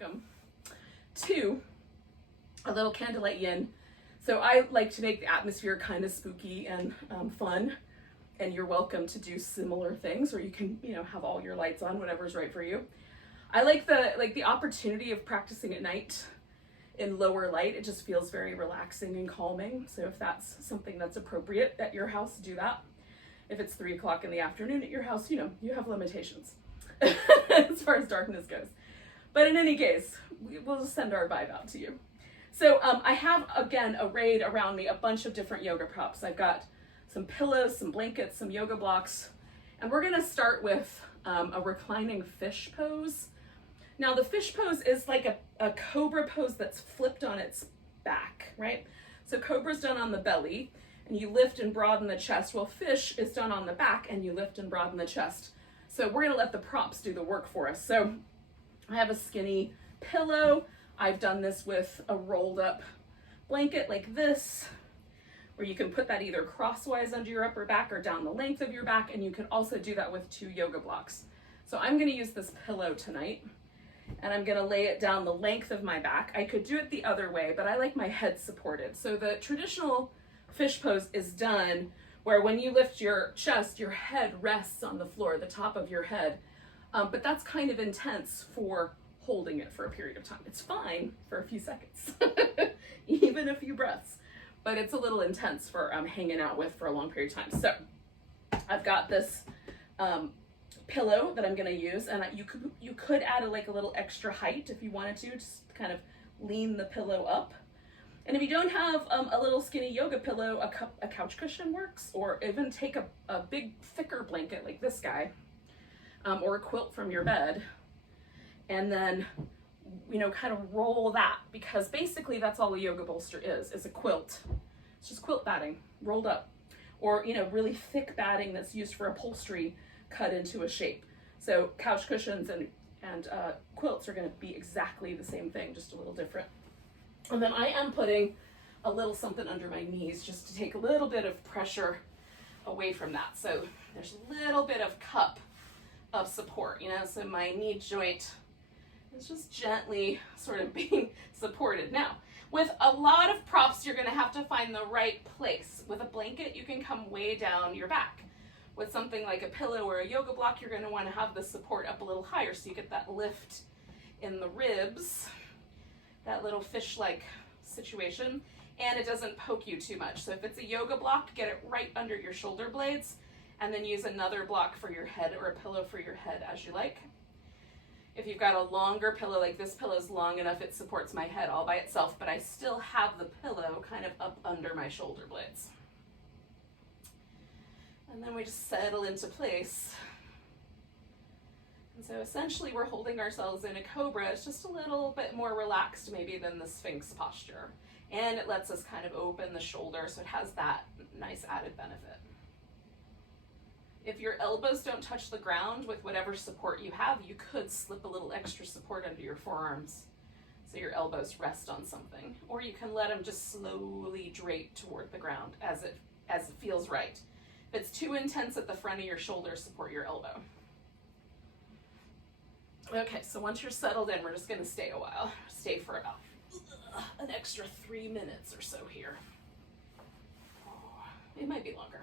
welcome to a little candlelight yin. So I like to make the atmosphere kind of spooky and fun, and you're welcome to do similar things, or you can, you know, have all your lights on, whatever's right for you. I like the opportunity of practicing at night in lower light. It just feels very relaxing and calming. So if that's something that's appropriate at your house, do that. If it's 3 o'clock in the afternoon at your house, you know, you have limitations as far as darkness goes. But in any case, we'll just send our vibe out to you. So I have, again, arrayed around me a bunch of different yoga props. I've got some pillows, some blankets, some yoga blocks, and we're gonna start with a reclining fish pose. Now the fish pose is like a cobra pose that's flipped on its back, right? So cobra's done on the belly, and you lift and broaden the chest. Well, fish is done on the back, and you lift and broaden the chest. So we're gonna let the props do the work for us. So I have a skinny pillow. I've done this with a rolled up blanket like this, where you can put that either crosswise under your upper back or down the length of your back, and you can also do that with 2 yoga blocks. So I'm gonna use this pillow tonight, and I'm gonna lay it down the length of my back. I could do it the other way, but I like my head supported. So the traditional fish pose is done where when you lift your chest, your head rests on the floor, the top of your head. But that's kind of intense for holding it for a period of time. It's fine for a few seconds, even a few breaths, but it's a little intense for hanging out with for a long period of time. So I've got this pillow that I'm gonna use, and you could add a little extra height if you wanted to, just kind of lean the pillow up. And if you don't have a little skinny yoga pillow, a couch cushion works, or even take a big thicker blanket like this guy, or a quilt from your bed, and then, you know, kind of roll that, because basically that's all a yoga bolster is a quilt. It's just quilt batting rolled up, or, you know, really thick batting that's used for upholstery cut into a shape. So couch cushions and quilts are going to be exactly the same thing, just a little different. And then I am putting a little something under my knees just to take a little bit of pressure away from that. So there's a little bit of cup of support, you know, so my knee joint is just gently sort of being supported. Now, with a lot of props, you're gonna have to find the right place. With a blanket, you can come way down your back. With something like a pillow or a yoga block, you're gonna wanna have the support up a little higher so you get that lift in the ribs, that little fish-like situation, and it doesn't poke you too much. So if it's a yoga block, get it right under your shoulder blades, and then use another block for your head or a pillow for your head as you like. If you've got a longer pillow, like this pillow is long enough, it supports my head all by itself, but I still have the pillow kind of up under my shoulder blades. And then we just settle into place. And so essentially we're holding ourselves in a cobra. It's just a little bit more relaxed maybe than the Sphinx posture. And it lets us kind of open the shoulder, so it has that nice added benefit. If your elbows don't touch the ground with whatever support you have, you could slip a little extra support under your forearms so your elbows rest on something. Or you can let them just slowly drape toward the ground as it feels right. If it's too intense at the front of your shoulder, support your elbow. Okay, so once you're settled in, we're just gonna stay a while. Stay for about an extra 3 minutes or so here. Oh, it might be longer.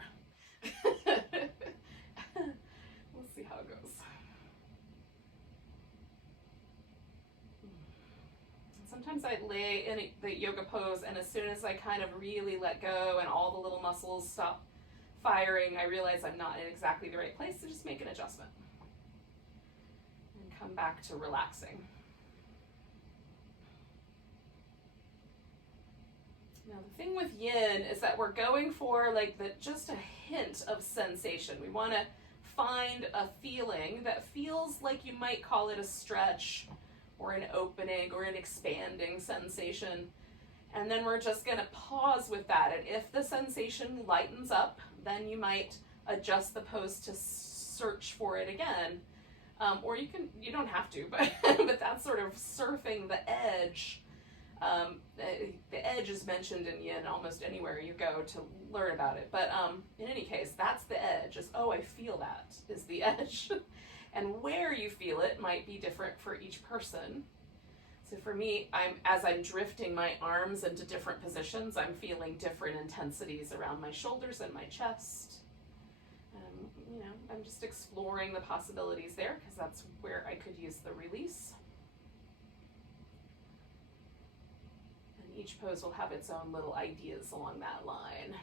We'll see how it goes. Sometimes I lay in the yoga pose, and as soon as I kind of really let go and all the little muscles stop firing, I realize I'm not in exactly the right place, so just make an adjustment. And come back to relaxing. Now the thing with yin is that we're going for just a hint of sensation. We want to find a feeling that feels like you might call it a stretch or an opening or an expanding sensation. And then we're just going to pause with that. And if the sensation lightens up, then you might adjust the pose to search for it again. Or you don't have to, but that's sort of surfing the edge. The edge is mentioned in yin almost anywhere you go to learn about it. But in any case, that's the edge, is, oh, I feel that, is the edge. And where you feel it might be different for each person. So for me, as I'm drifting my arms into different positions, I'm feeling different intensities around my shoulders and my chest. You know, I'm just exploring the possibilities there because that's where I could use the release. And each pose will have its own little ideas along that line.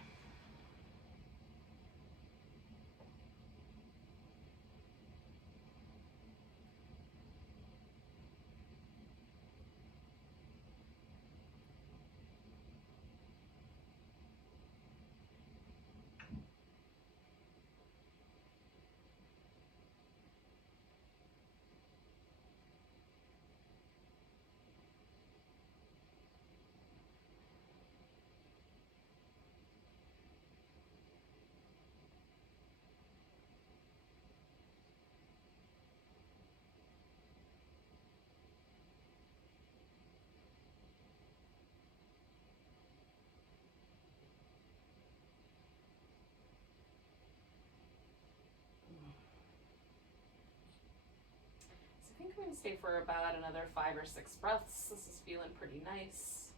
I think I'm going to stay for about another 5 or 6 breaths. This is feeling pretty nice.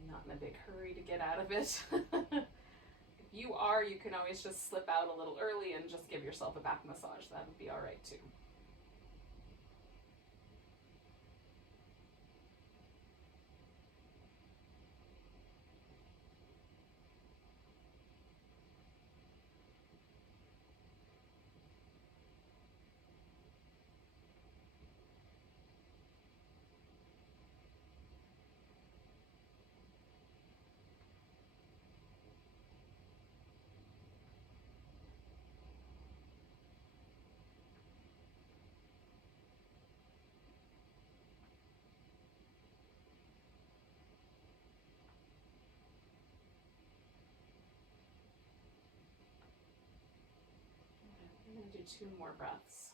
I'm not in a big hurry to get out of it. If you are, you can always just slip out a little early and just give yourself a back massage. That would be all right too. I'm going to do 2 more breaths.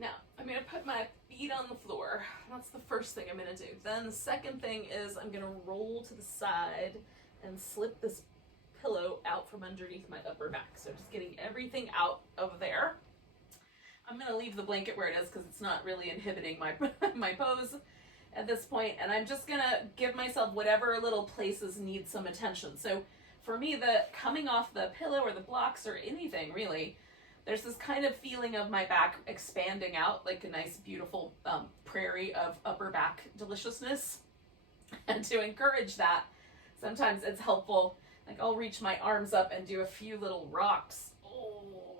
Now, I'm going to put my feet on the floor. That's the first thing I'm going to do. Then the second thing is I'm going to roll to the side and slip this pillow out from underneath my upper back. So just getting everything out of there. I'm going to leave the blanket where it is because it's not really inhibiting my, my pose at this point. And I'm just going to give myself whatever little places need some attention. So for me, the coming off the pillow or the blocks or anything really, there's this kind of feeling of my back expanding out like a nice, beautiful prairie of upper back deliciousness. And to encourage that, sometimes it's helpful. Like I'll reach my arms up and do a few little rocks,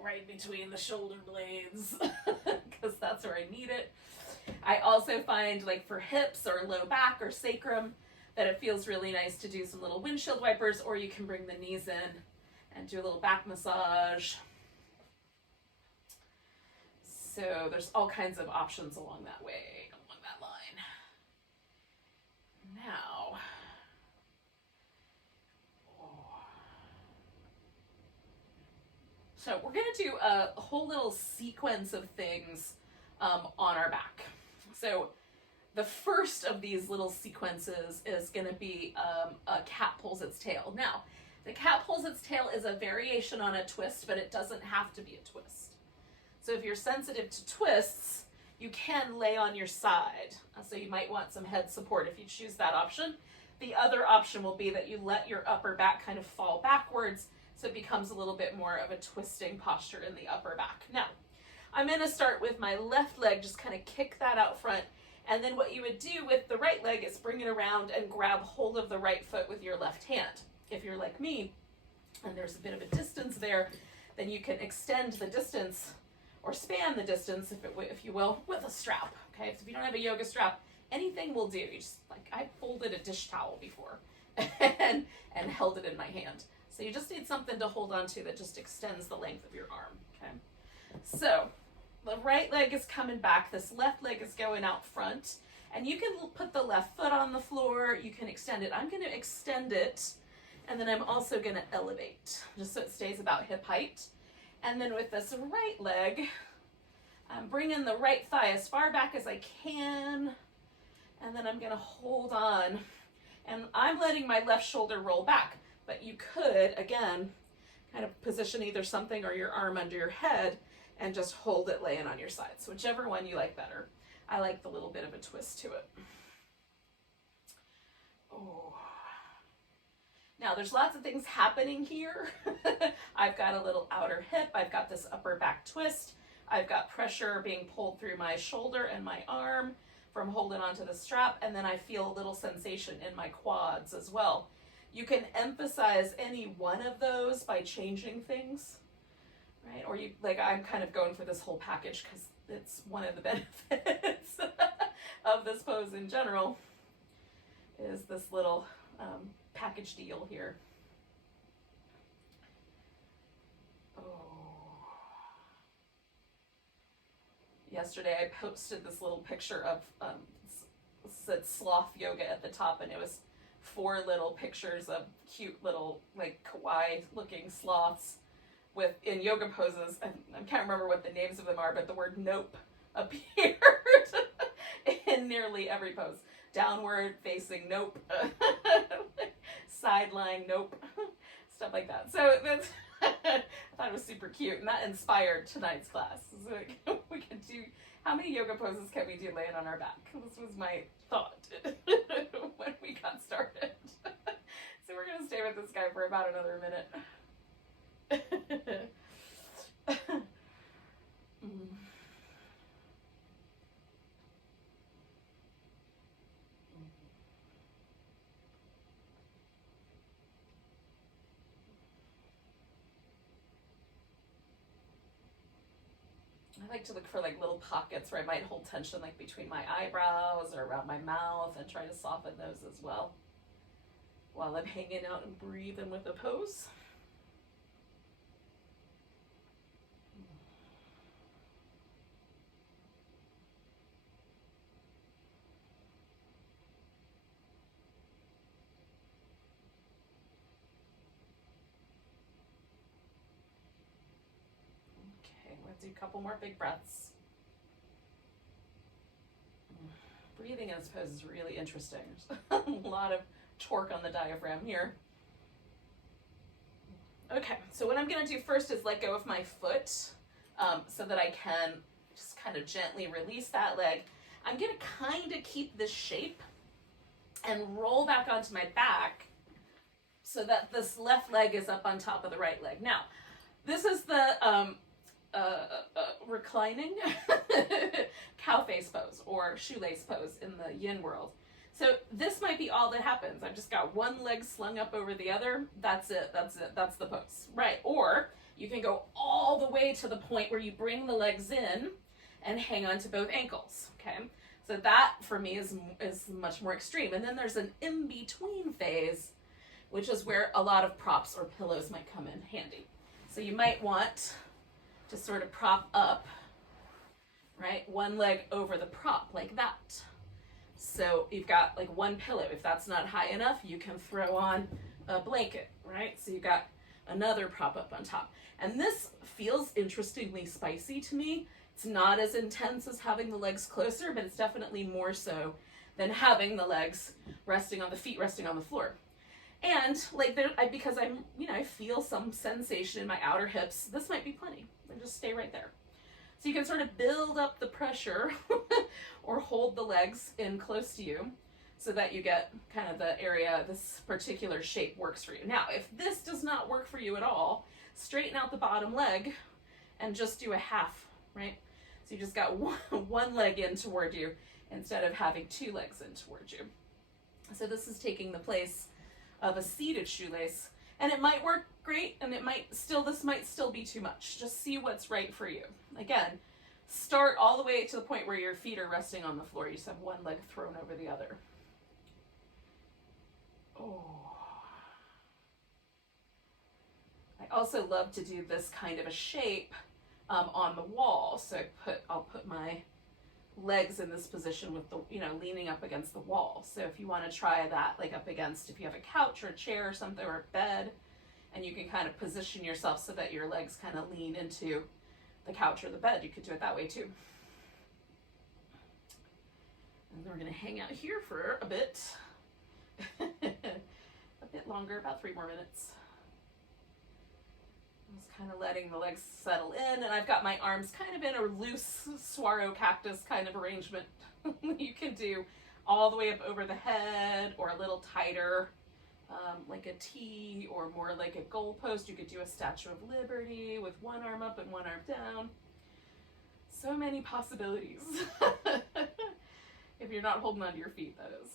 right between the shoulder blades, because that's where I need it. I also find like for hips or low back or sacrum that it feels really nice to do some little windshield wipers, or you can bring the knees in and do a little back massage. So there's all kinds of options along that way, along that line. Now, so we're going to do a whole little sequence of things on our back. So the first of these little sequences is going to be a cat pulls its tail. Now, the cat pulls its tail is a variation on a twist, but it doesn't have to be a twist. So if you're sensitive to twists, you can lay on your side. So you might want some head support if you choose that option. The other option will be that you let your upper back kind of fall backwards so it becomes a little bit more of a twisting posture in the upper back. Now, I'm going to start with my left leg, just kind of kick that out front. And then what you would do with the right leg is bring it around and grab hold of the right foot with your left hand. If you're like me, and there's a bit of a distance there, then you can extend the distance or span the distance, if you will, with a strap. Okay, so if you don't have a yoga strap, anything will do. You just, like, I folded a dish towel before and held it in my hand. So you just need something to hold on to that just extends the length of your arm. Okay, so the right leg is coming back, this left leg is going out front, and you can put the left foot on the floor, you can extend it. I'm going to extend it, and then I'm also going to elevate, just so it stays about hip height. And then with this right leg, I'm bringing the right thigh as far back as I can, and then I'm going to hold on, and I'm letting my left shoulder roll back, but you could, again, kind of position either something or your arm under your head and just hold it laying on your side. So whichever one you like better. I like the little bit of a twist to it. Oh. Now there's lots of things happening here. I've got a little outer hip. I've got this upper back twist. I've got pressure being pulled through my shoulder and my arm from holding onto the strap. And then I feel a little sensation in my quads as well. You can emphasize any one of those by changing things, right? Or you, like, I'm kind of going for this whole package because it's one of the benefits of this pose in general is this little package deal here. Oh. Yesterday I posted this little picture of said sloth yoga at the top, and it was 4 little pictures of cute little like kawaii looking sloths with in yoga poses. I can't remember what the names of them are, but the word nope appeared in nearly every pose. Downward facing nope, sideline nope, stuff like that. So that's I thought it was super cute, and that inspired tonight's class. So we can do, how many yoga poses can we do laying on our back? This was my thought when we got started. So we're gonna stay with this guy for about another minute. I like to look for like little pockets where I might hold tension, like between my eyebrows or around my mouth, and try to soften those as well while I'm hanging out and breathing with the pose. Do a couple more big breaths. Breathing in this pose is really interesting. There's a lot of torque on the diaphragm here. Okay, so what I'm going to do first is let go of my foot so that I can just kind of gently release that leg. I'm going to kind of keep this shape and roll back onto my back so that this left leg is up on top of the right leg. Now, this is the reclining cow face pose or shoelace pose in the yin world. So this might be all that happens. I've just got one leg slung up over the other. That's it. That's the pose. Right. Or you can go all the way to the point where you bring the legs in and hang on to both ankles. Okay. So that for me is much more extreme. And then there's an in-between phase, which is where a lot of props or pillows might come in handy. So you might want to sort of prop up, right? One leg over the prop like that. So you've got like one pillow. If that's not high enough, you can throw on a blanket, right? So you've got another prop up on top. And this feels interestingly spicy to me. It's not as intense as having the legs closer, but it's definitely more so than having the legs resting on the feet, resting on the floor. And like there, because I'm, I feel some sensation in my outer hips, this might be plenty. And just stay right there. So you can sort of build up the pressure or hold the legs in close to you so that you get kind of the area this particular shape works for you. Now, if this does not work for you at all, straighten out the bottom leg and just do a half, right? So you just got one leg in toward you instead of having 2 legs in toward you. So this is taking the place of a seated shoelace, and it might work great, and this might still be too much. Just see what's right for you. Again, start all the way to the point where your feet are resting on the floor. You just have one leg thrown over the other. Oh. I also love to do this kind of a shape on the wall. So I'll put my legs in this position with the, leaning up against the wall. So if you want to try that, like up against, if you have a couch or a chair or something, or a bed, and you can kind of position yourself so that your legs kind of lean into the couch or the bed, you could do it that way too. And we're going to hang out here for a bit, a bit longer, about 3 more minutes. Just kind of letting the legs settle in, and I've got my arms kind of in a loose saguaro cactus kind of arrangement. You can do all the way up over the head or a little tighter, like a T, or more like a goalpost. You could do a Statue of Liberty with one arm up and one arm down. So many possibilities. If you're not holding onto your feet, that is.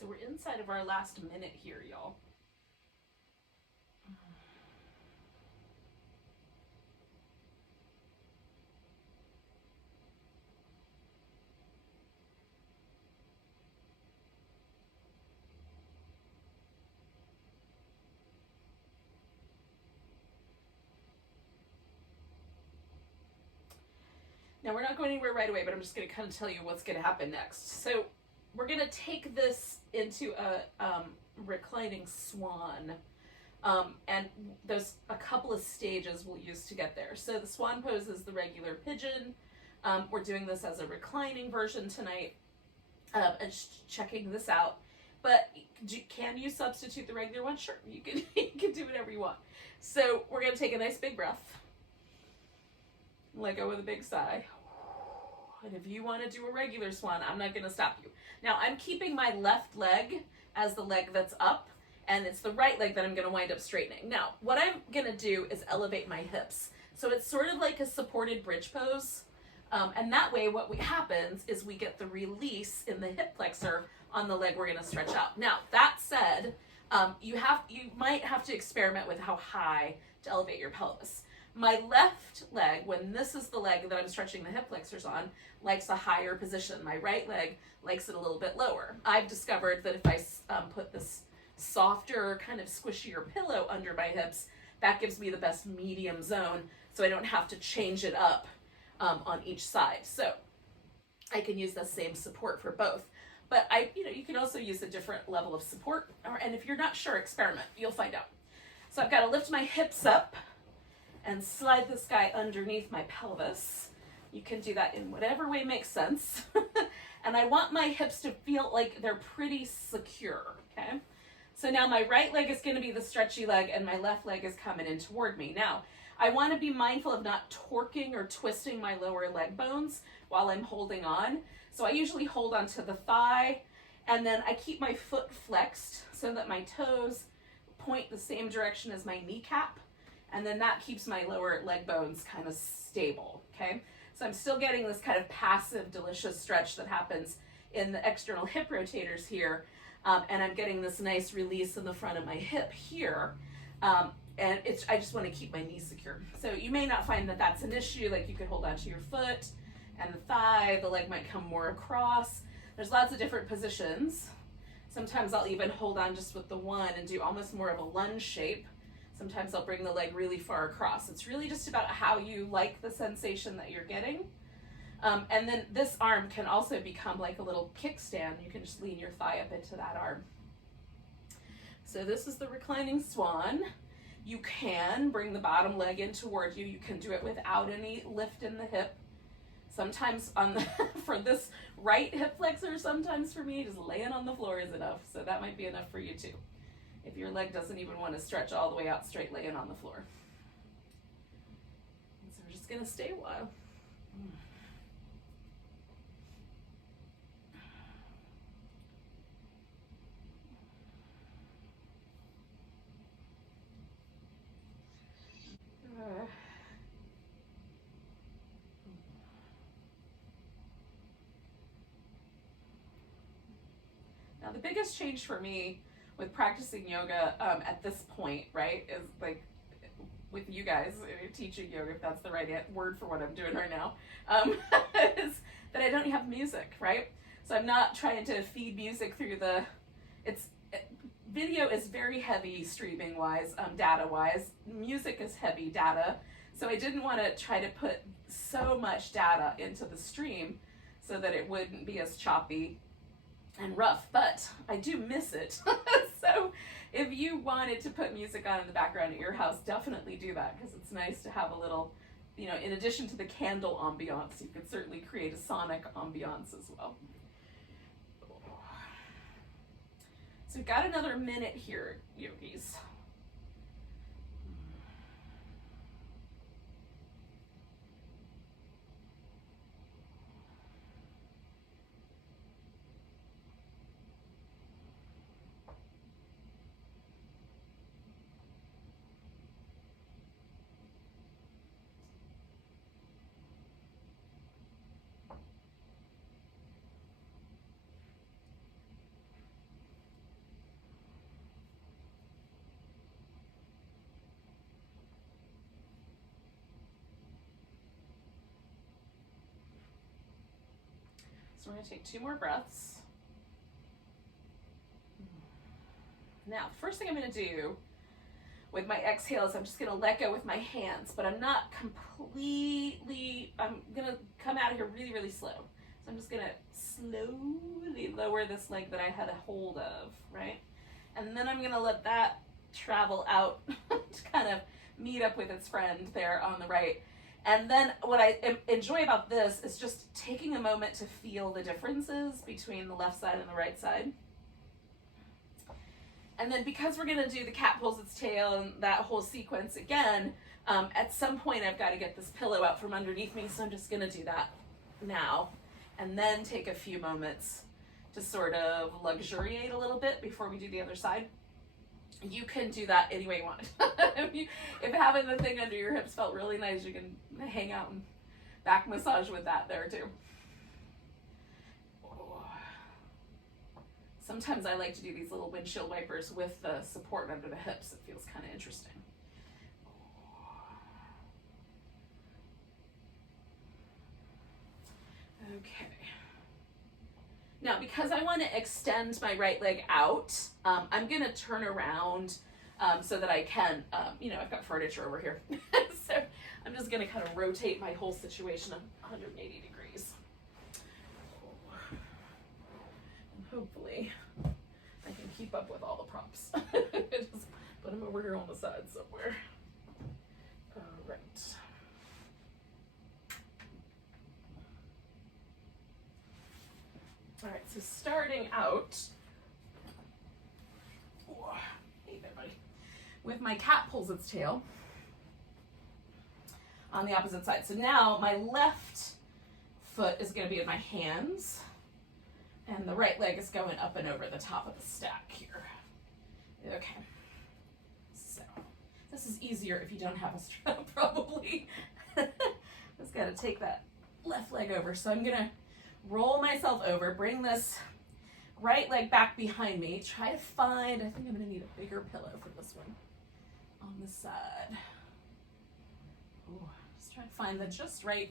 So we're inside of our last minute here, y'all. Now we're not going anywhere right away, but I'm just going to kind of tell you what's going to happen next. So we're going to take this into a reclining swan. And there's a couple of stages we'll use to get there. So the swan pose is the regular pigeon. We're doing this as a reclining version tonight, and checking this out. But can you substitute the regular one? Sure, you can, you can do whatever you want. So we're going to take a nice big breath. Let go with a big sigh. And if you want to do a regular swan, I'm not going to stop you. Now I'm keeping my left leg as the leg that's up, and it's the right leg that I'm going to wind up straightening. Now, what I'm going to do is elevate my hips. So it's sort of like a supported bridge pose. And that way what happens is we get the release in the hip flexor on the leg we're going to stretch out. Now, that said, you might have to experiment with how high to elevate your pelvis. My left leg, when this is the leg that I'm stretching the hip flexors on, likes a higher position. My right leg likes it a little bit lower. I've discovered that if I put this softer, kind of squishier pillow under my hips, that gives me the best medium zone, so I don't have to change it up on each side. So I can use the same support for both. But you can also use a different level of support, and if you're not sure, experiment. You'll find out. So I've got to lift my hips up and slide this guy underneath my pelvis. You can do that in whatever way makes sense. And I want my hips to feel like they're pretty secure, okay? So now my right leg is going to be the stretchy leg, and my left leg is coming in toward me. Now, I want to be mindful of not torquing or twisting my lower leg bones while I'm holding on. So I usually hold onto the thigh, and then I keep my foot flexed so that my toes point the same direction as my kneecap. And then that keeps my lower leg bones kind of stable, okay? So I'm still getting this kind of passive, delicious stretch that happens in the external hip rotators here. And I'm getting this nice release in the front of my hip here. And I just want to keep my knees secure. So you may not find that that's an issue. Like, you could hold onto your foot and the thigh. The leg might come more across. There's lots of different positions. Sometimes I'll even hold on just with the one and do almost more of a lunge shape. Sometimes I'll bring the leg really far across. It's really just about how you like the sensation that you're getting. And then this arm can also become like a little kickstand. You can just lean your thigh up into that arm. So this is the reclining swan. You can bring the bottom leg in toward you. You can do it without any lift in the hip. Sometimes on the, for this right hip flexor, sometimes for me, just laying on the floor is enough. So that might be enough for you too. If your leg doesn't even want to stretch all the way out straight, laying on the floor. So we're just gonna stay a while. Now the biggest change for me with practicing yoga at this point, right, is like with you guys teaching yoga, if that's the right word for what I'm doing right now, is that I don't have music, right? So I'm not trying to feed music through the, video is very heavy streaming wise, data wise. Music is heavy data. So I didn't want to try to put so much data into the stream so that it wouldn't be as choppy and rough, but I do miss it. So if you wanted to put music on in the background at your house, definitely do that, because it's nice to have a little, you know, in addition to the candle ambiance, you could certainly create a sonic ambiance as well. So we've got another minute here, yogis. So we're going to take 2 more breaths. Now, the first thing I'm going to do with my exhale is I'm just going to let go with my hands, but I'm not completely, I'm going to come out of here really, really slow. So I'm just going to slowly lower this leg that I had a hold of, right? And then I'm going to let that travel out to kind of meet up with its friend there on the right. And then what I enjoy about this is just taking a moment to feel the differences between the left side and the right side. And then because we're gonna do the cat pulls its tail and that whole sequence again, at some point I've got to get this pillow out from underneath me, so I'm just gonna do that now. And then take a few moments to sort of luxuriate a little bit before we do the other side. You can do that any way you want. If having the thing under your hips felt really nice, you can hang out and back massage with that there too. Sometimes I like to do these little windshield wipers with the support under the hips. It feels kind of interesting. Okay. Now, because I want to extend my right leg out, I'm going to turn around so that I can, you know, I've got furniture over here. So I'm just going to kind of rotate my whole situation 180 degrees. And hopefully I can keep up with all the props. Just put them over here on the side somewhere. All right. All right, so starting out, hey there, buddy, with my cat pulls its tail on the opposite side. So now my left foot is going to be in my hands, and the right leg is going up and over the top of the stack here. Okay, so this is easier if you don't have a strap, probably. Just got to take that left leg over. So I'm going to roll myself over, bring this right leg back behind me, try to find, I think I'm gonna need a bigger pillow for this one, on the side. Ooh, just try to find the just right.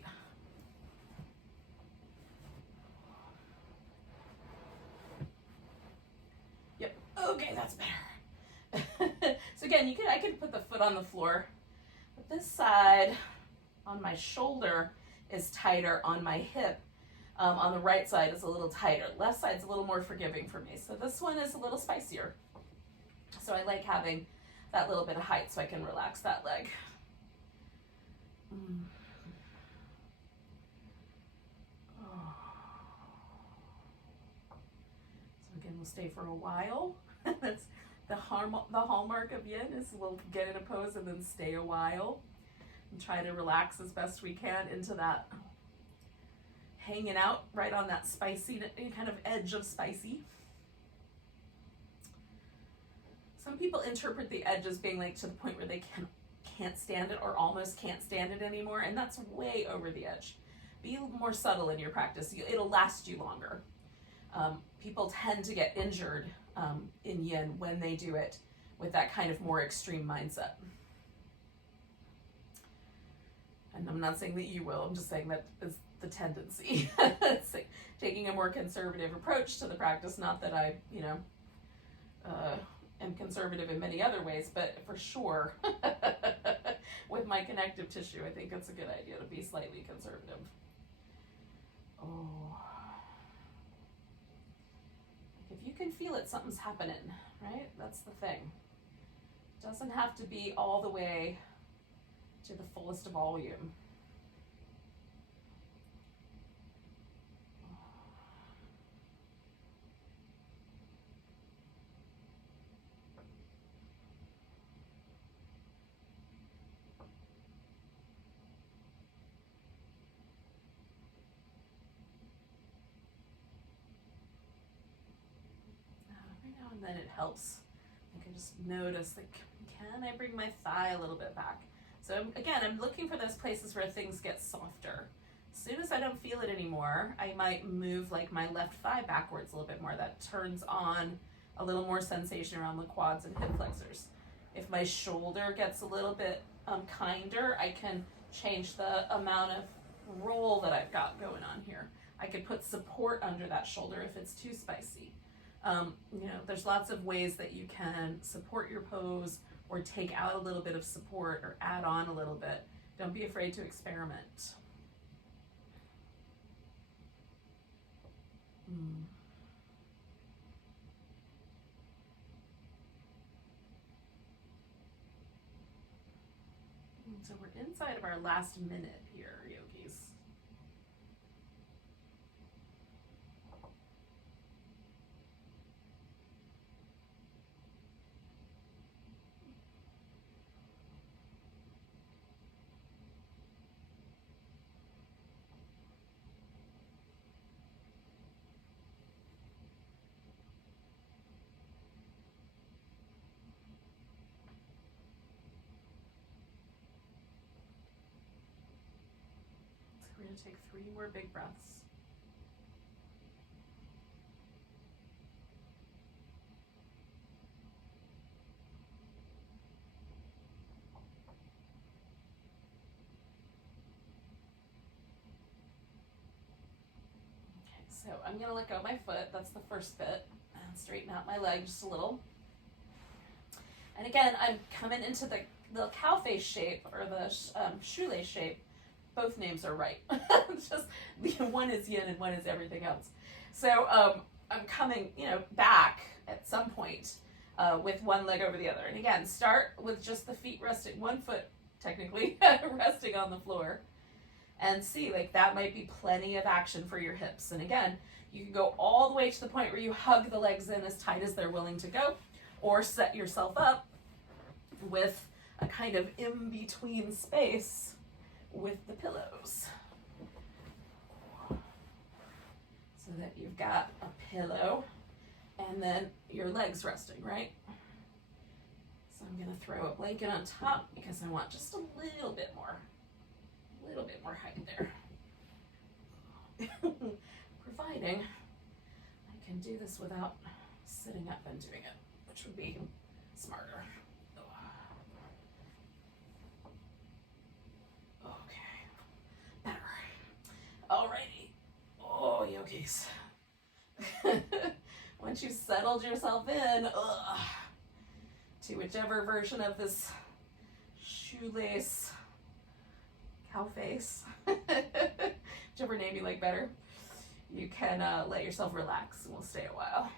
Yep, okay, that's better. So again, I could put the foot on the floor, but this side on my shoulder is tighter on my hip. On the right side is a little tighter. Left side's a little more forgiving for me. So this one is a little spicier. So I like having that little bit of height so I can relax that leg. Again, we'll stay for a while. That's the hallmark of yin, is we'll get in a pose and then stay a while and try to relax as best we can into that hanging out right on that spicy kind of edge of spicy. Some people interpret the edge as being like to the point where they can't stand it or almost can't stand it anymore, and that's way over the edge. Be more subtle in your practice. It'll last you longer. People tend to get injured in yin when they do it with that kind of more extreme mindset. And I'm not saying that you will, I'm just saying that is the tendency. It's like taking a more conservative approach to the practice. Not that I, am conservative in many other ways, but for sure, with my connective tissue, I think it's a good idea to be slightly conservative. Oh. If you can feel it, something's happening, right? That's the thing. It doesn't have to be all the way to the fullest volume. And then it helps. I can just notice, like, can I bring my thigh a little bit back? So again, I'm looking for those places where things get softer. As soon as I don't feel it anymore, I might move like my left thigh backwards a little bit more. That turns on a little more sensation around the quads and hip flexors. If my shoulder gets a little bit kinder, I can change the amount of roll that I've got going on here. I could put support under that shoulder if it's too spicy. There's lots of ways that you can support your pose or take out a little bit of support or add on a little bit. Don't be afraid to experiment. So we're inside of our last minute here, yogis. We're going to take 3 more big breaths. Okay, so I'm going to let go of my foot. That's the first bit. And straighten out my leg just a little. And again, I'm coming into the cow face shape, or the shoelace shape. Both names are right. It's just one is yin and one is everything else. So I'm coming, back at some point with one leg over the other. And again, start with just the feet resting, one foot technically resting on the floor, and see, like, that might be plenty of action for your hips. And again, you can go all the way to the point where you hug the legs in as tight as they're willing to go, or set yourself up with a kind of in-between space with the pillows, so that you've got a pillow and then your legs resting, right? So I'm going to throw a blanket on top because I want just a little bit more height there. Providing I can do this without sitting up and doing it, which would be smarter. Alrighty. Oh, yogis. Once you've settled yourself in to whichever version of this shoelace cow face, whichever name you like better, you can let yourself relax, and we'll stay a while.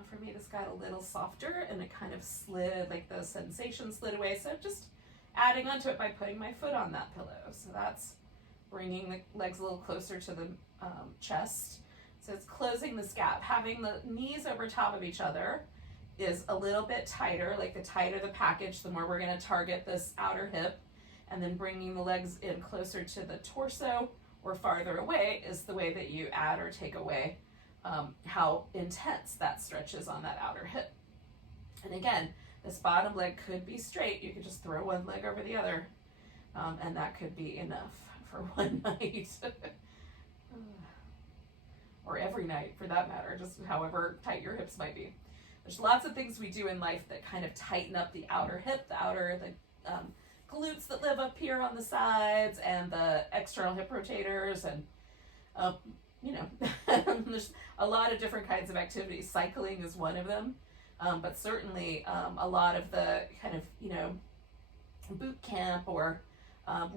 Now for me, this got a little softer and it kind of slid, like the sensation slid away. So just adding onto it by putting my foot on that pillow. So that's bringing the legs a little closer to the chest. So it's closing this gap. Having the knees over top of each other is a little bit tighter. Like the tighter the package, the more we're going to target this outer hip. And then bringing the legs in closer to the torso or farther away is the way that you add or take away how intense that stretch is on that outer hip. And again, this bottom leg could be straight. You could just throw one leg over the other, and that could be enough for one night. Or every night for that matter, just however tight your hips might be. There's lots of things we do in life that kind of tighten up the outer hip, the glutes that live up here on the sides, and the external hip rotators, and you know, there's a lot of different kinds of activities. Cycling is one of them, but certainly a lot of the kind of, you know, boot camp or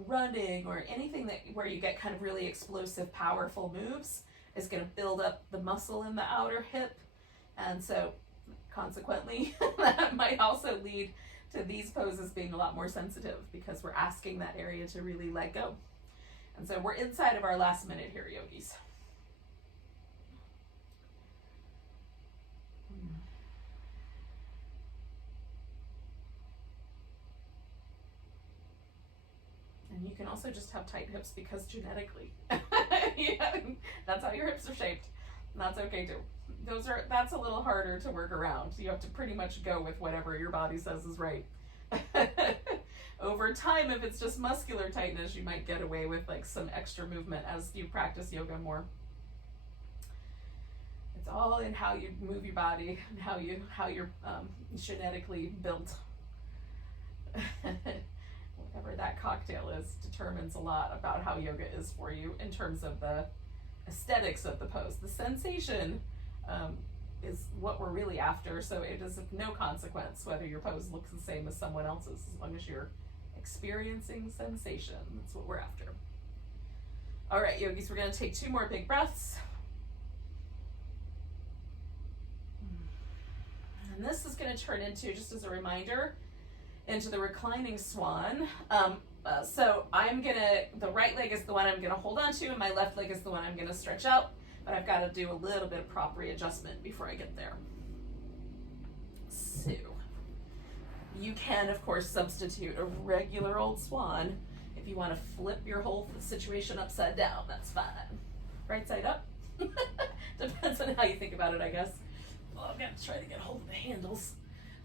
running or anything that where you get kind of really explosive, powerful moves is going to build up the muscle in the outer hip, and so consequently that might also lead to these poses being a lot more sensitive because we're asking that area to really let go. And so we're inside of our last minute here, yogis. And you can also just have tight hips because genetically, yeah, that's how your hips are shaped. And that's okay too. That's a little harder to work around. You have to pretty much go with whatever your body says is right. Over time, if it's just muscular tightness, you might get away with like some extra movement as you practice yoga more. It's all in how you move your body and how you're genetically built. Whatever that cocktail is determines a lot about how yoga is for you in terms of the aesthetics of the pose. The sensation is what we're really after, so it is of no consequence whether your pose looks the same as someone else's, as long as you're experiencing sensation. That's what we're after. All right, yogis, we're going to take 2 more big breaths. And this is going to turn into, just as a reminder, into the reclining swan. So the right leg is the one I'm gonna hold on to, and my left leg is the one I'm gonna stretch out, but I've gotta do a little bit of prop readjustment before I get there. So, you can, of course, substitute a regular old swan. If you wanna flip your whole situation upside down, that's fine. Right side up? Depends on how you think about it, I guess. Well, I'm gonna try to get hold of the handles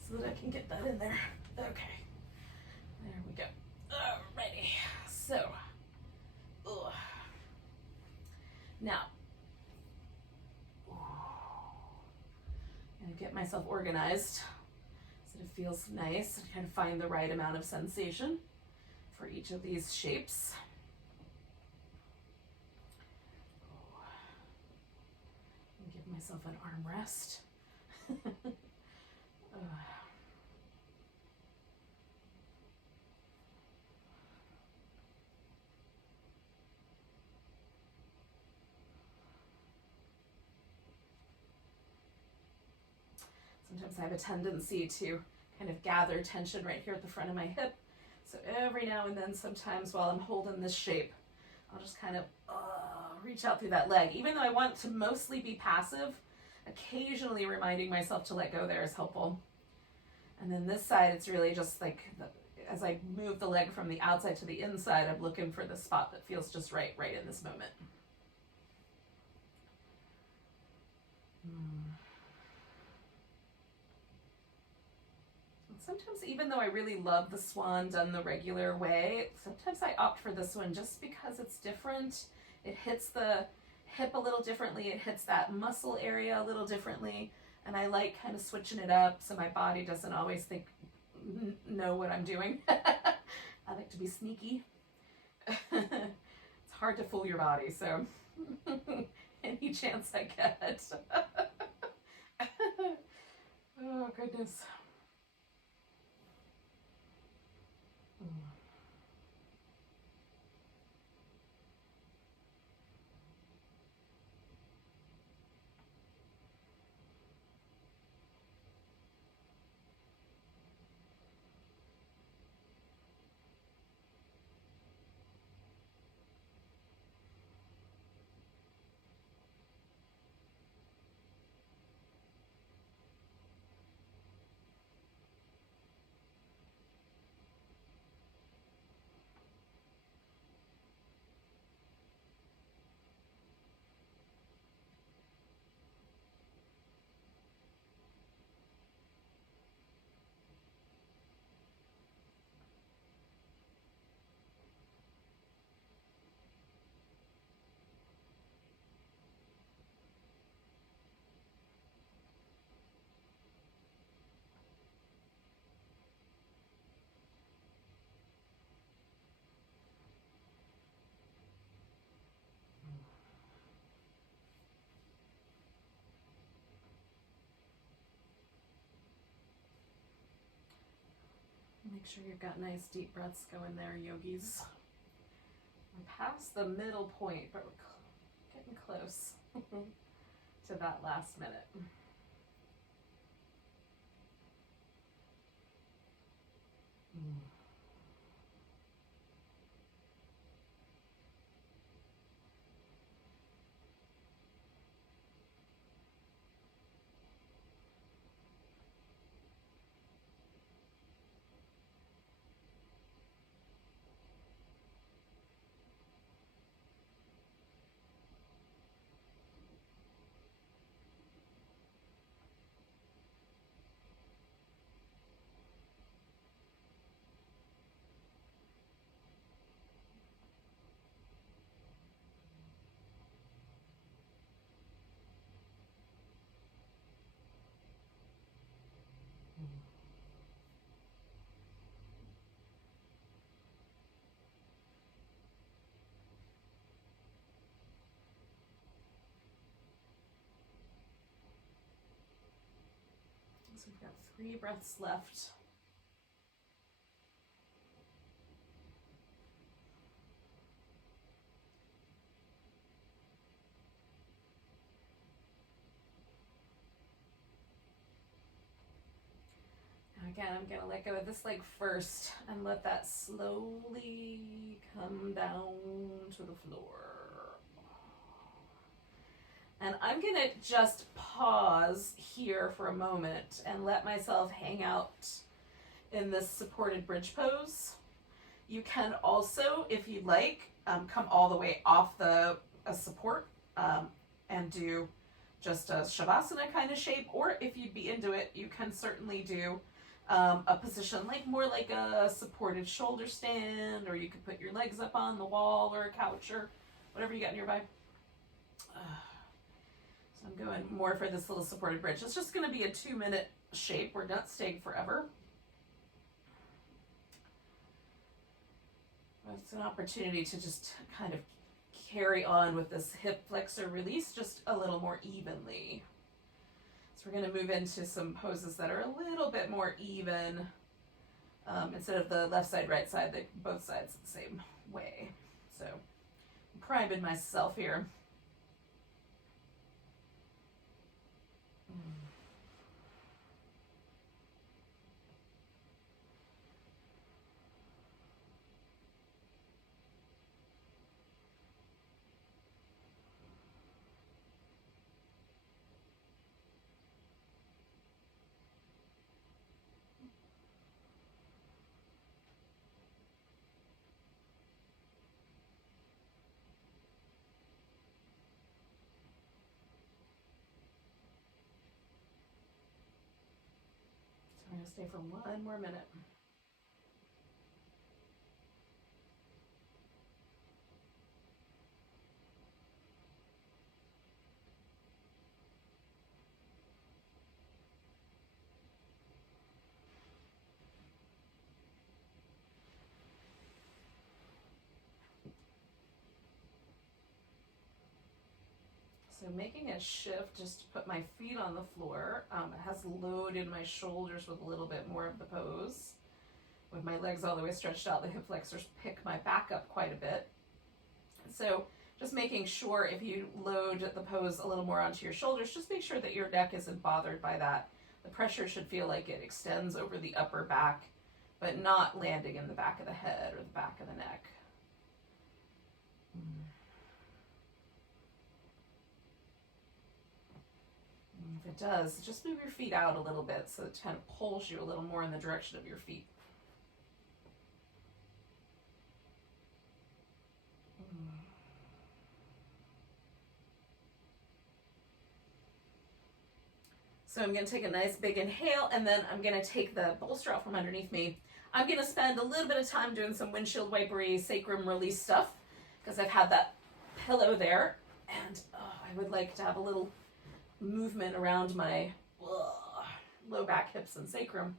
so that I can get that in there. Okay, there we go. Alrighty, so, now, I'm gonna get myself organized so it feels nice and kind of find the right amount of sensation for each of these shapes. Give myself an armrest. Sometimes I have a tendency to kind of gather tension right here at the front of my hip. So every now and then, sometimes while I'm holding this shape, I'll just kind of reach out through that leg. Even though I want to mostly be passive, occasionally reminding myself to let go there is helpful. And then this side, it's really just like, as I move the leg from the outside to the inside, I'm looking for the spot that feels just right in this moment. Sometimes, even though I really love the swan done the regular way, sometimes I opt for this one just because it's different. It hits the hip a little differently. It hits that muscle area a little differently. And I like kind of switching it up so my body doesn't always know what I'm doing. I like to be sneaky. It's hard to fool your body, so any chance I get. Oh, goodness. Make sure you've got nice deep breaths going there, yogis. We're past the middle point, but we're getting close to that last minute. So we've got 3 breaths left. And again, I'm going to let go of this leg first and let that slowly come down to the floor. And I'm going to just pause here for a moment and let myself hang out in this supported bridge pose. You can also, if you'd like, come all the way off the support and do just a Shavasana kind of shape. Or if you'd be into it, you can certainly do a position more like a supported shoulder stand, or you could put your legs up on the wall or a couch or whatever you got nearby. So I'm going more for this little supported bridge. It's just going to be a 2-minute shape. We're not staying forever. It's an opportunity to just kind of carry on with this hip flexor release just a little more evenly. So we're going to move into some poses that are a little bit more even. Instead of the left side, right side, both sides the same way. So I'm priming myself here. I'm going to stay for 1 more minute. So making a shift just to put my feet on the floor. It has loaded my shoulders with a little bit more of the pose. With my legs all the way stretched out, the hip flexors pick my back up quite a bit. So just making sure if you load the pose a little more onto your shoulders, just make sure that your neck isn't bothered by that. The pressure should feel like it extends over the upper back, but not landing in the back of the head or the back of the neck. If it does, just move your feet out a little bit so it kind of pulls you a little more in the direction of your feet. So I'm going to take a nice big inhale, and then I'm going to take the bolster out from underneath me. I'm going to spend a little bit of time doing some windshield wipery sacrum release stuff because I've had that pillow there, and I would like to have a little movement around my low back, hips, and sacrum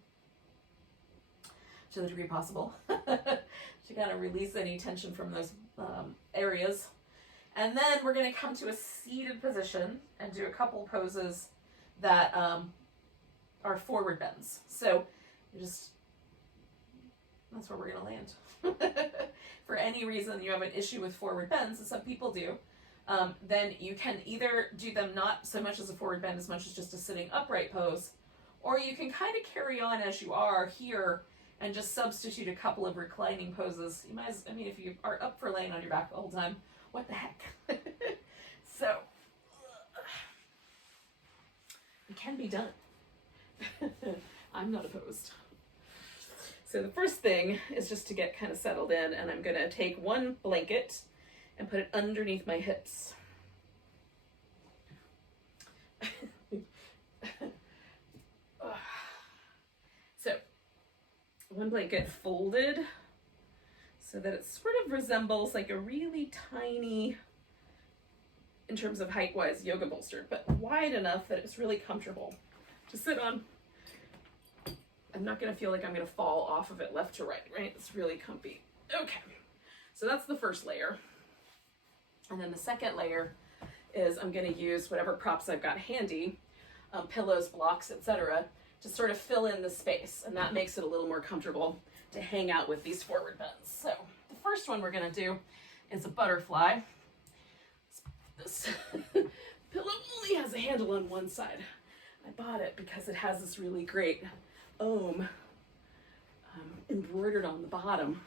to the degree possible to kind of release any tension from those areas. And then we're going to come to a seated position and do a couple poses that are forward bends. So you just that's where we're gonna land. For any reason you have an issue with forward bends, as some people do, then you can either do them not so much as a forward bend as much as just a sitting upright pose, or you can kind of carry on as you are here and just substitute a couple of reclining poses. You might, I mean, if you are up for laying on your back the whole time, what the heck? So, it can be done. I'm not opposed. So the first thing is just to get kind of settled in, and I'm gonna take one blanket and put it underneath my hips. So, one blanket folded so that it sort of resembles like a really tiny, in terms of height-wise, yoga bolster, but wide enough that it's really comfortable to sit on. I'm not gonna feel like I'm gonna fall off of it left to right, right? It's really comfy. Okay, so that's the first layer. And then the second layer is I'm gonna use whatever props I've got handy, pillows, blocks, etc., to sort of fill in the space, and that makes it a little more comfortable to hang out with these forward bends. So the first one we're gonna do is a butterfly. This pillow only has a handle on one side. I bought it because it has this really great embroidered on the bottom,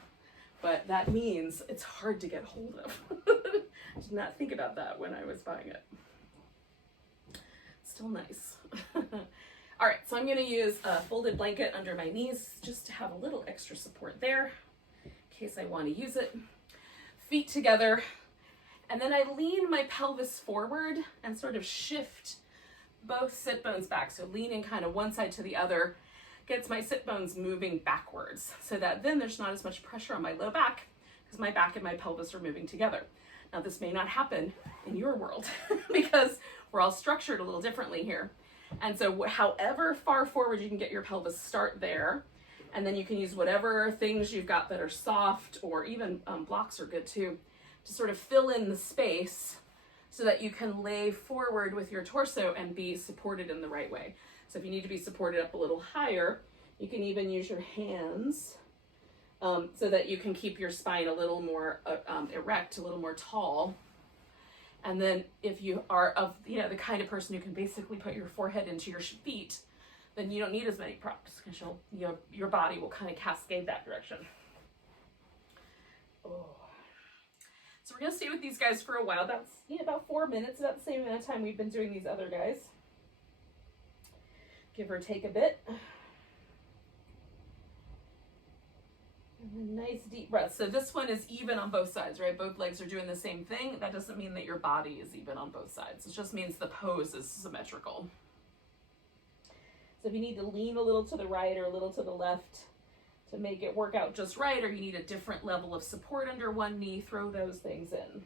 but that means it's hard to get hold of. Did not think about that when I was buying it. Still nice. All right, so I'm gonna use a folded blanket under my knees just to have a little extra support there in case I want to use it. Feet together, and then I lean my pelvis forward and sort of shift both sit bones back. So leaning kind of one side to the other gets my sit bones moving backwards so that then there's not as much pressure on my low back because my back and my pelvis are moving together. Now this may not happen in your world because we're all structured a little differently here. And so however far forward you can get your pelvis, start there. And then you can use whatever things you've got that are soft, or even blocks are good too, to sort of fill in the space so that you can lay forward with your torso and be supported in the right way. So if you need to be supported up a little higher, you can even use your hands so that you can keep your spine a little more erect, a little more tall. And then if you are of the kind of person who can basically put your forehead into your feet, then you don't need as many props because your body will kind of cascade that direction. Oh. So we're gonna stay with these guys for a while. That's about 4 minutes, about the same amount of time we've been doing these other guys. Give or take a bit. And a nice deep breath. So this one is even on both sides, right? Both legs are doing the same thing. That doesn't mean that your body is even on both sides. It just means the pose is symmetrical. So if you need to lean a little to the right or a little to the left to make it work out just right, or you need a different level of support under one knee, throw those things in.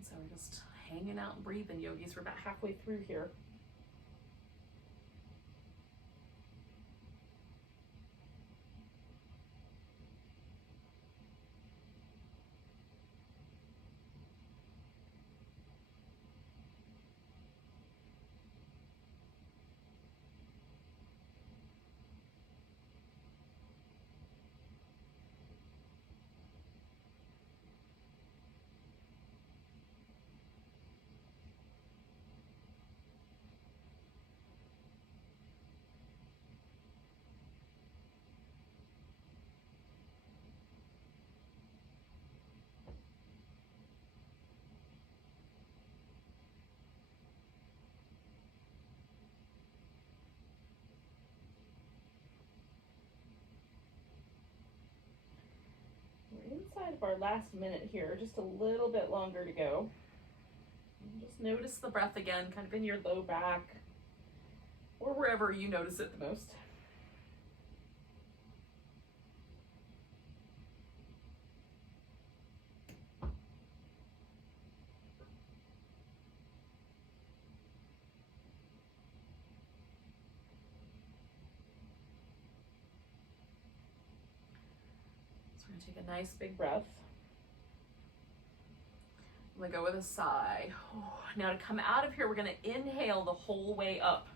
So we're just hanging out and breathing, yogis. We're about halfway through here. kind of our last minute here, just a little bit longer to go. Just notice the breath again, kind of in your low back or wherever you notice it the most. So we're going to take a nice big breath. I'm gonna go with a sigh. Now to come out of here, we're gonna inhale the whole way up.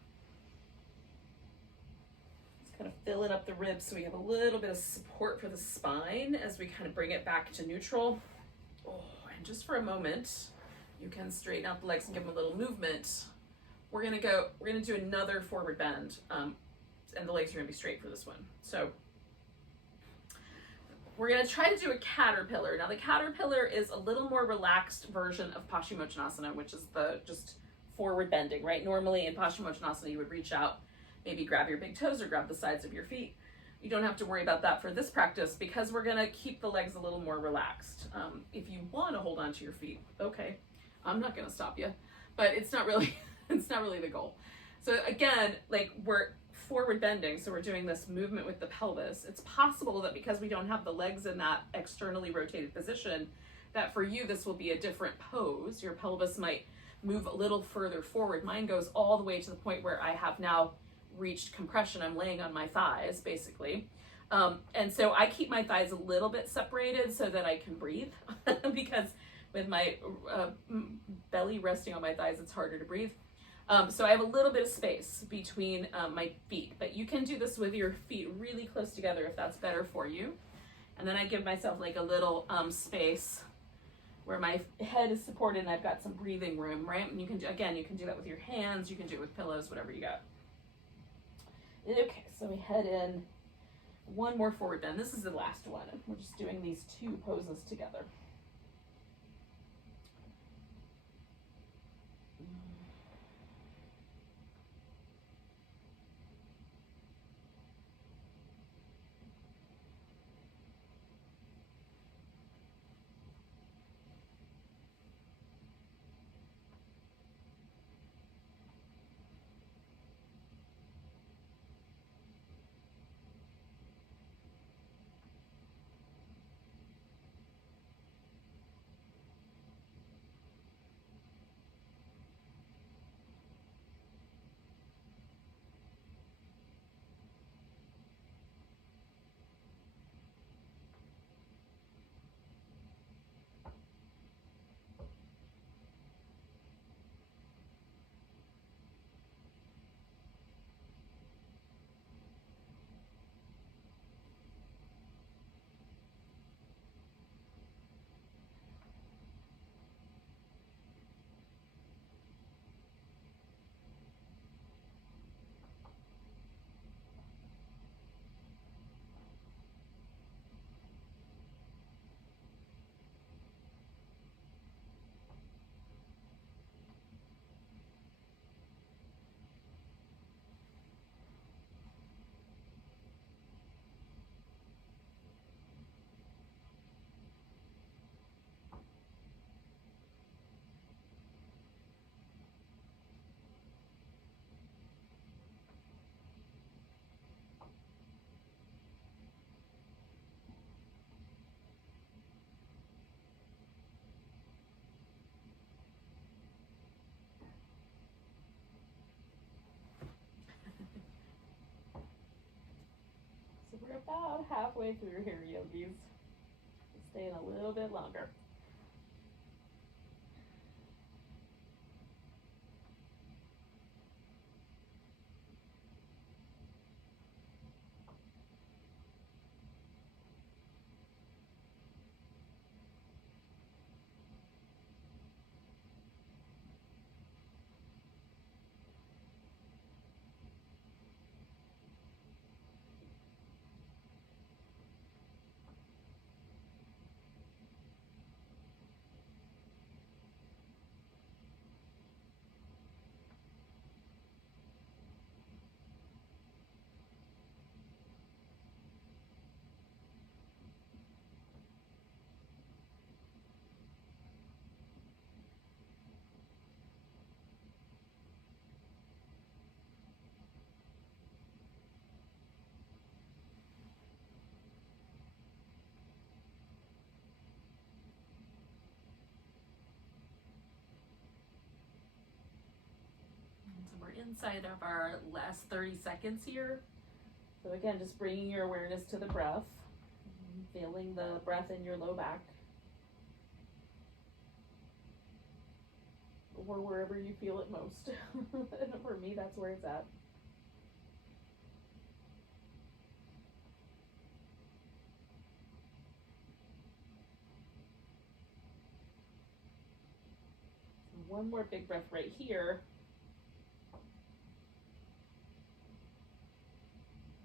Just kind of filling up the ribs so we have a little bit of support for the spine as we kind of bring it back to neutral. And just for a moment, you can straighten out the legs and give them a little movement. We're gonna do another forward bend, and the legs are gonna be straight for this one. So we're going to try to do a caterpillar. Now the caterpillar is a little more relaxed version of Paschimottanasana, which is the just forward bending, right? Normally in Paschimottanasana you would reach out, maybe grab your big toes or grab the sides of your feet. You don't have to worry about that for this practice because we're going to keep the legs a little more relaxed. If you want to hold on to your feet, okay, I'm not going to stop you, but it's not really the goal. So again, like we're forward bending, so we're doing this movement with the pelvis. It's possible that because we don't have the legs in that externally rotated position, that for you this will be a different pose. Your pelvis might move a little further forward. Mine goes all the way to the point where I have now reached compression. I'm laying on my thighs basically, and so I keep my thighs a little bit separated so that I can breathe because with my belly resting on my thighs it's harder to breathe. So I have a little bit of space between my feet, but you can do this with your feet really close together if that's better for you. And then I give myself like a little space where my head is supported and I've got some breathing room, right? And you can do that with your hands, you can do it with pillows, whatever you got. Okay, so we head in one more forward bend. This is the last one. We're just doing these two poses together. So we're about halfway through here, yogis. Staying a little bit longer. inside of our last 30 seconds here. So again, just bringing your awareness to the breath, feeling the breath in your low back, or wherever you feel it most. For me, that's where it's at. One more big breath right here.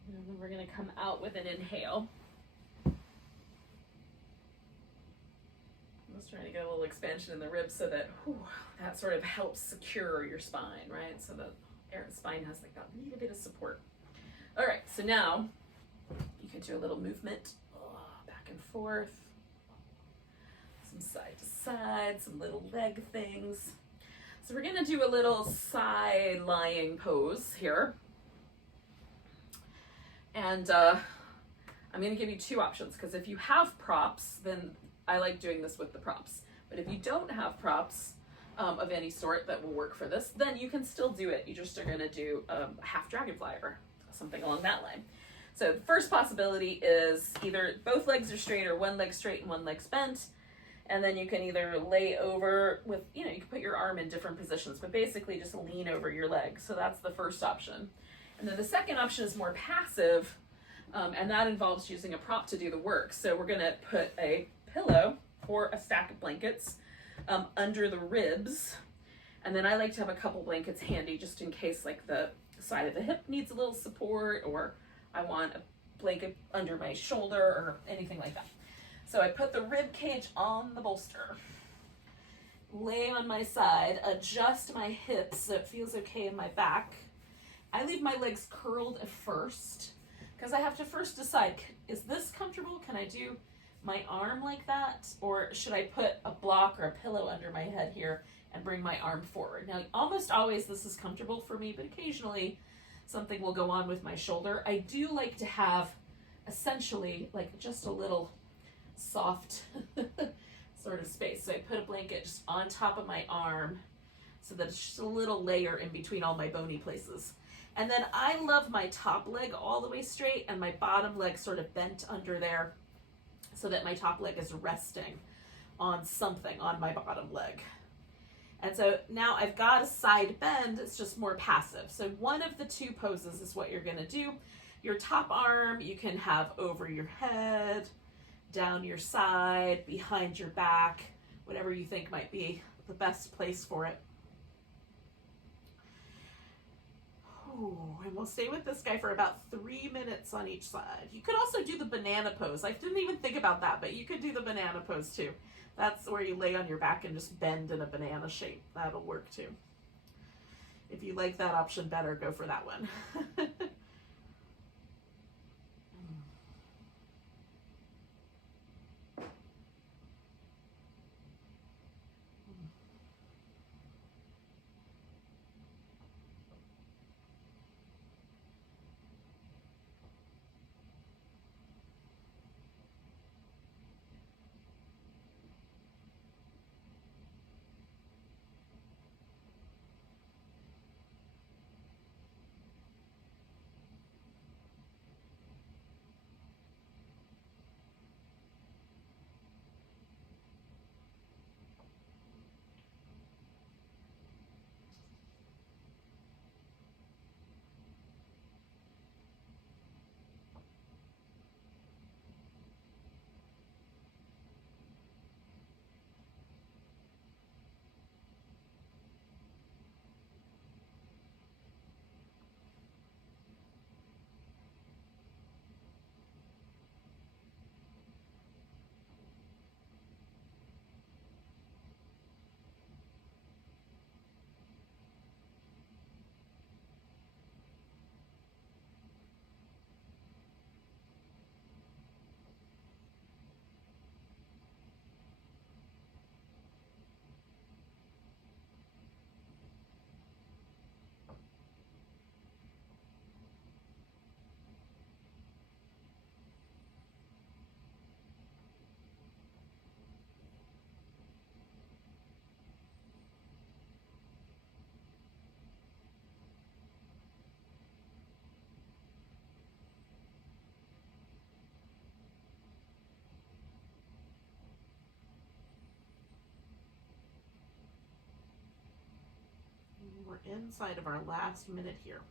And then we're going to come out with an inhale. I'm just trying to get a little expansion in the ribs so that that sort of helps secure your spine, right? So the spine has like that little bit of support. All right, so now you can do a little movement back and forth. Some side to side, some little leg things. So we're gonna do a little side lying pose here. And I'm gonna give you two options, because if you have props, then I like doing this with the props. But if you don't have props of any sort that will work for this, then you can still do it. You just are gonna do a half dragonfly or something along that line. So the first possibility is either both legs are straight or one leg straight and one leg's bent. And then you can either lay over with, you can put your arm in different positions, but basically just lean over your leg. So that's the first option. And then the second option is more passive, and that involves using a prop to do the work. So we're gonna put a pillow or a stack of blankets under the ribs. And then I like to have a couple blankets handy just in case like the side of the hip needs a little support, or I want a blanket under my shoulder or anything like that. So I put the rib cage on the bolster, lay on my side, adjust my hips so it feels okay in my back. I leave my legs curled at first because I have to first decide, is this comfortable? Can I do my arm like that? Or should I put a block or a pillow under my head here and bring my arm forward? Now, almost always this is comfortable for me, but occasionally something will go on with my shoulder. I do like to have essentially like just a little soft sort of space. So I put a blanket just on top of my arm so that it's just a little layer in between all my bony places. And then I love my top leg all the way straight and my bottom leg sort of bent under there so that my top leg is resting on something on my bottom leg. And so now I've got a side bend, it's just more passive. So one of the two poses is what you're gonna do. Your top arm you can have over your head, down your side, behind your back, whatever you think might be the best place for it. Ooh, and we'll stay with this guy for about 3 minutes on each side. You could also do the banana pose. I didn't even think about that, but you could do the banana pose too. That's where you lay on your back and just bend in a banana shape. That'll work too. If you like that option better, go for that one. inside of our last minute here.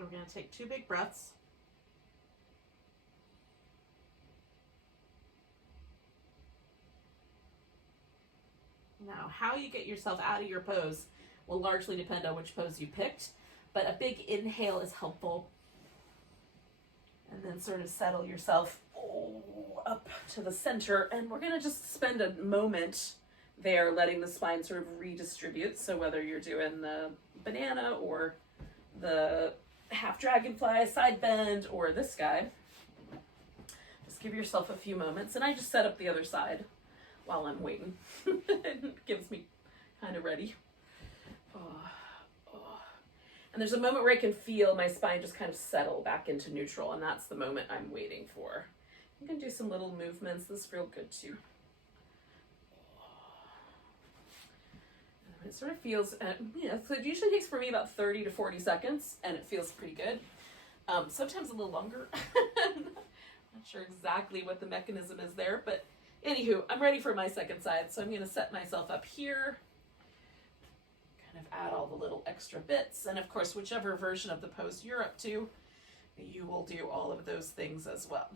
So we're going to take 2 big breaths. Now, how you get yourself out of your pose will largely depend on which pose you picked, but a big inhale is helpful. And then sort of settle yourself up to the center. And we're going to just spend a moment there letting the spine sort of redistribute. So whether you're doing the banana or the half dragonfly side bend or this guy, just give yourself a few moments. And I just set up the other side while I'm waiting. It gives me kind of ready. And there's a moment where I can feel my spine just kind of settle back into neutral, and that's the moment I'm waiting for. I'm going to do some little movements. This is real good too. It sort of feels, so it usually takes for me about 30 to 40 seconds, and it feels pretty good. Sometimes a little longer. I'm not sure exactly what the mechanism is there, but anywho, I'm ready for my second side, so I'm going to set myself up here, kind of add all the little extra bits, and of course, whichever version of the pose you're up to, you will do all of those things as well.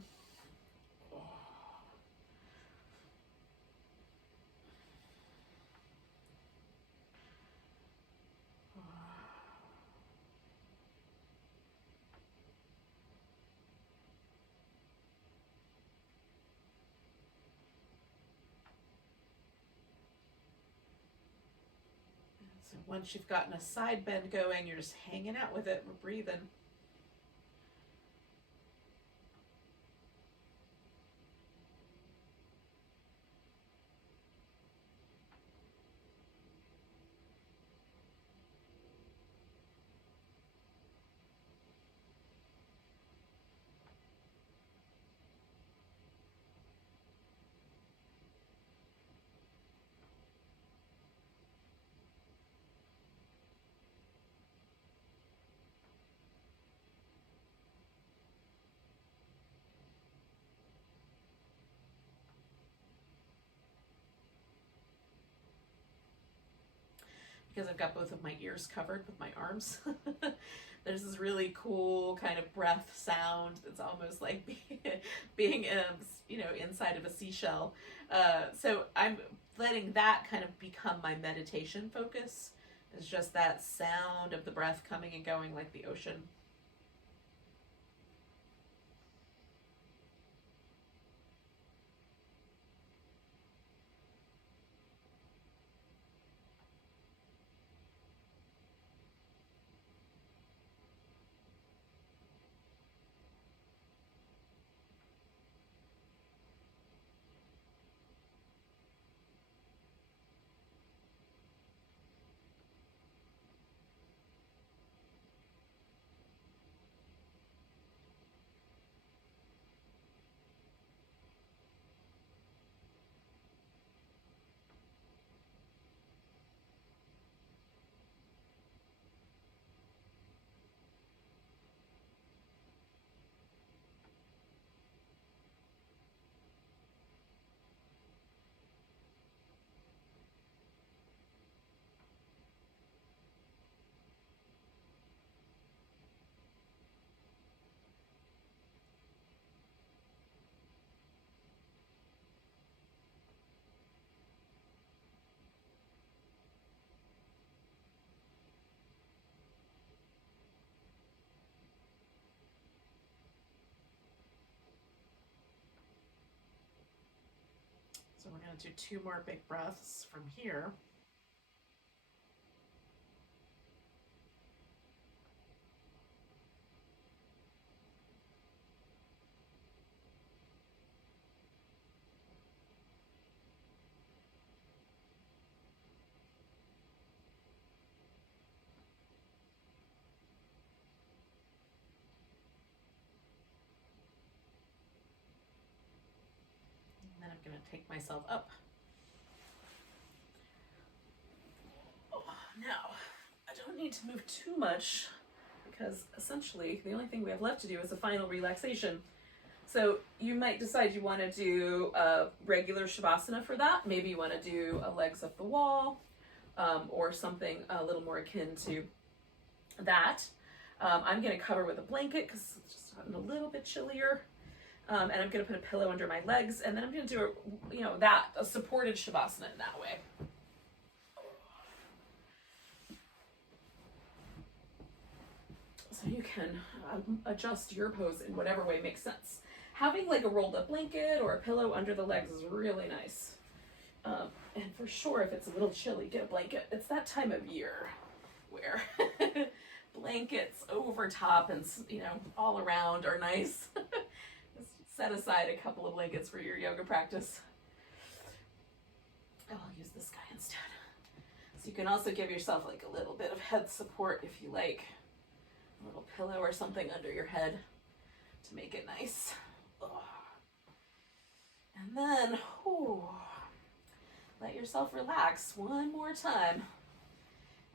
So once you've gotten a side bend going, you're just hanging out with it, we're breathing. Because I've got both of my ears covered with my arms. There's this really cool kind of breath sound that's almost like being inside of a seashell. So I'm letting that kind of become my meditation focus. It's just that sound of the breath coming and going like the ocean. So we're going to do 2 more big breaths from here. going to take myself up. Now, I don't need to move too much because essentially the only thing we have left to do is a final relaxation. So you might decide you want to do a regular Shavasana for that. Maybe you want to do a legs up the wall, or something a little more akin to that. I'm going to cover with a blanket because it's just gotten a little bit chillier. And I'm going to put a pillow under my legs, and then I'm going to do a supported Shavasana in that way. So you can adjust your pose in whatever way makes sense. Having like a rolled up blanket or a pillow under the legs is really nice. And for sure, if it's a little chilly, get a blanket. It's that time of year where blankets over top and all around are nice. Just set aside a couple of blankets for your yoga practice. Oh, I'll use this guy instead. So you can also give yourself like a little bit of head support if you like. A little pillow or something under your head to make it nice. Ugh. And then, let yourself relax one more time.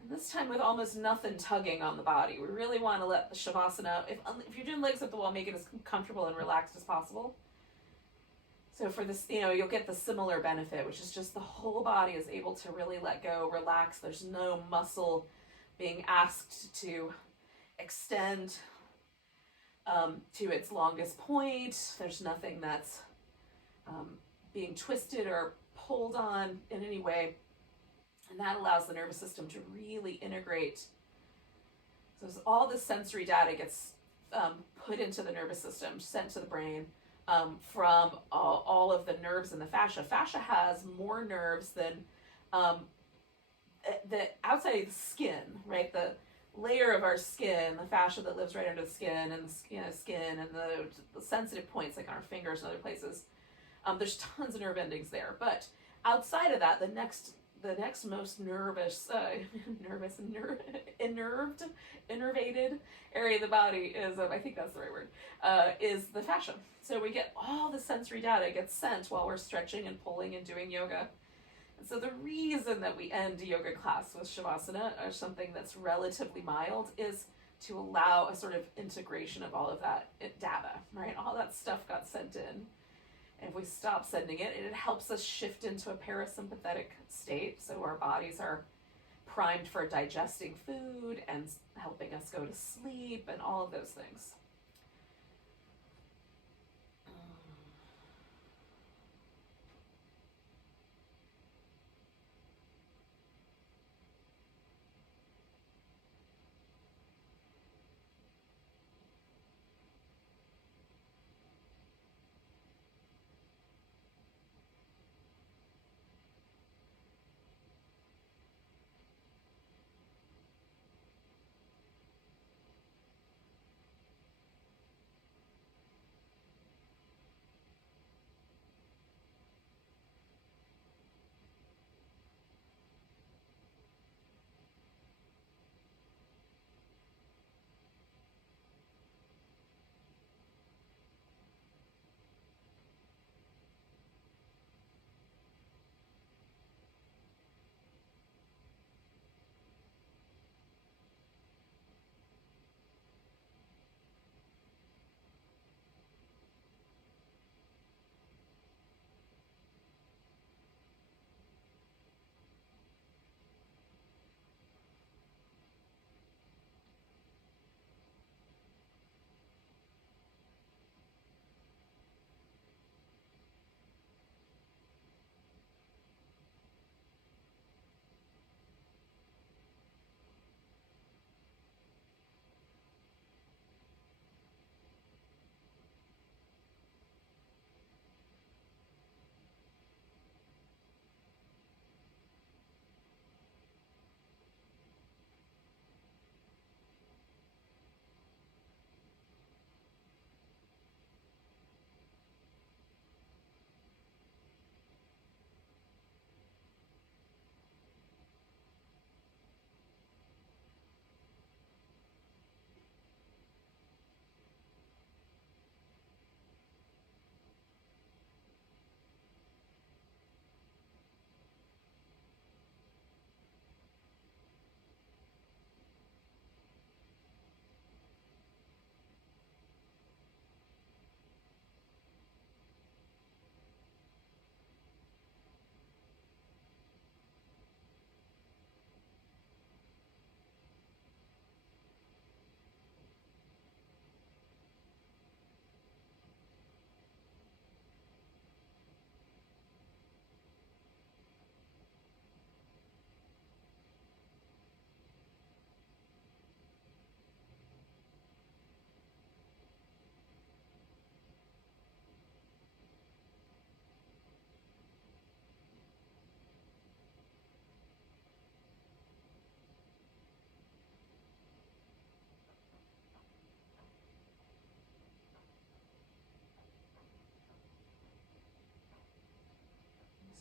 And this time with almost nothing tugging on the body. We really want to let the Shavasana, if you're doing legs up the wall, make it as comfortable and relaxed as possible. So for this, you'll get the similar benefit, which is just the whole body is able to really let go, relax. There's no muscle being asked to extend to its longest point. There's nothing that's being twisted or pulled on in any way. And that allows the nervous system to really integrate. So as all the sensory data gets put into the nervous system, sent to the brain from all of the nerves in the fascia. Fascia has more nerves than the outside of the skin, right? The layer of our skin, the fascia that lives right under the skin, and the skin and the sensitive points like on our fingers and other places. There's tons of nerve endings there, but outside of that, the next most innervated area of the body is, I think that's the right word, is the fascia. So we get all the sensory data gets sent while we're stretching and pulling and doing yoga. And so the reason that we end a yoga class with Shavasana or something that's relatively mild is to allow a sort of integration of all of that data, right? All that stuff got sent in. And if we stop sending it, it helps us shift into a parasympathetic state. So our bodies are primed for digesting food and helping us go to sleep and all of those things.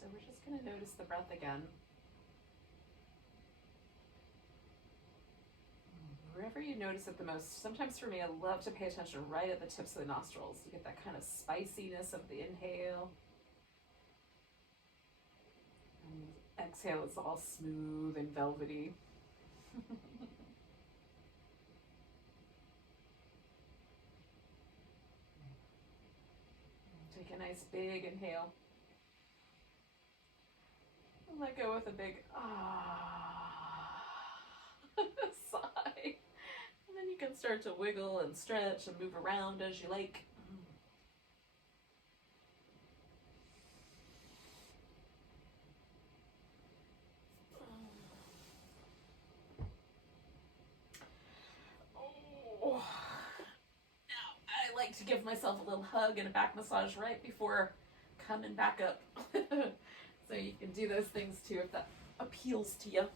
So we're just going to notice the breath again. Wherever you notice it the most. Sometimes for me, I love to pay attention right at the tips of the nostrils. You get that kind of spiciness of the inhale. And exhale is all smooth and velvety. Take a nice big inhale. And let go with a big sigh. And then you can start to wiggle and stretch and move around as you like. Oh. Now, I like to give myself a little hug and a back massage right before coming back up. So you can do those things too if that appeals to you.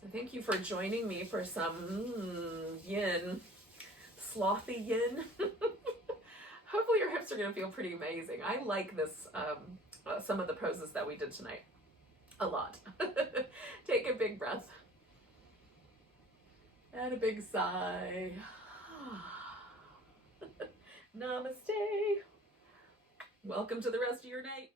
So thank you for joining me for some yin, slothy yin. Hopefully your hips are going to feel pretty amazing. I like this, some of the poses that we did tonight a lot. Take a big breath and a big sigh. Namaste. Welcome to the rest of your night.